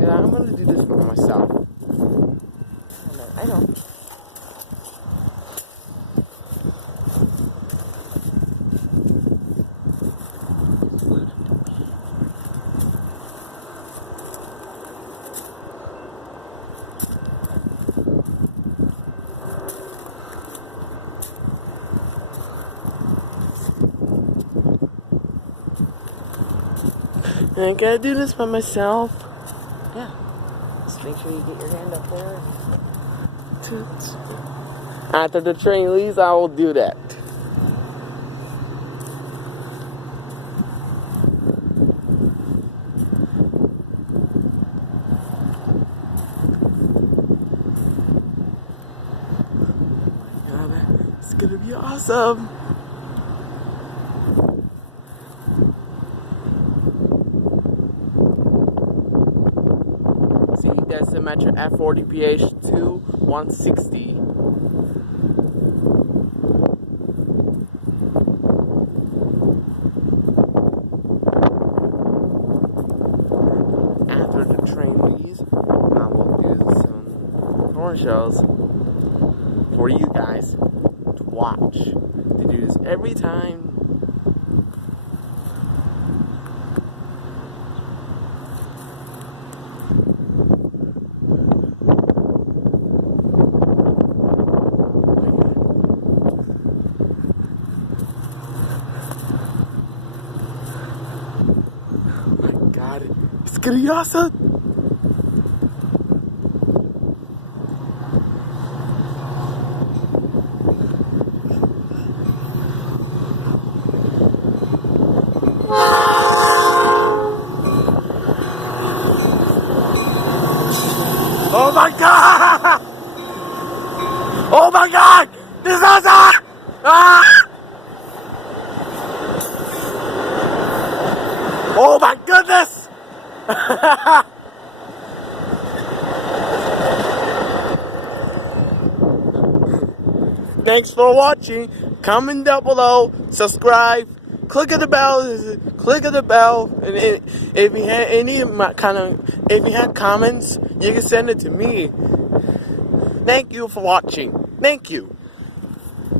Yeah, I'm gonna do this for myself. I know. I gotta do this by myself. Yeah. Just make sure you get your hand up there. After the train leaves, I will do that. It's gonna be awesome. See, that's the Metra f40ph 160. After the train leaves, I will do some horn shows for you guys to watch. They do this every time. God, it's gonna be awesome. Oh my God! Oh my God! This is awesome! Ah! Oh my goodness! Thanks for watching. Comment down below, subscribe, click on the bell, and if you had if you had comments, you can send it to me. Thank you for watching. Thank you.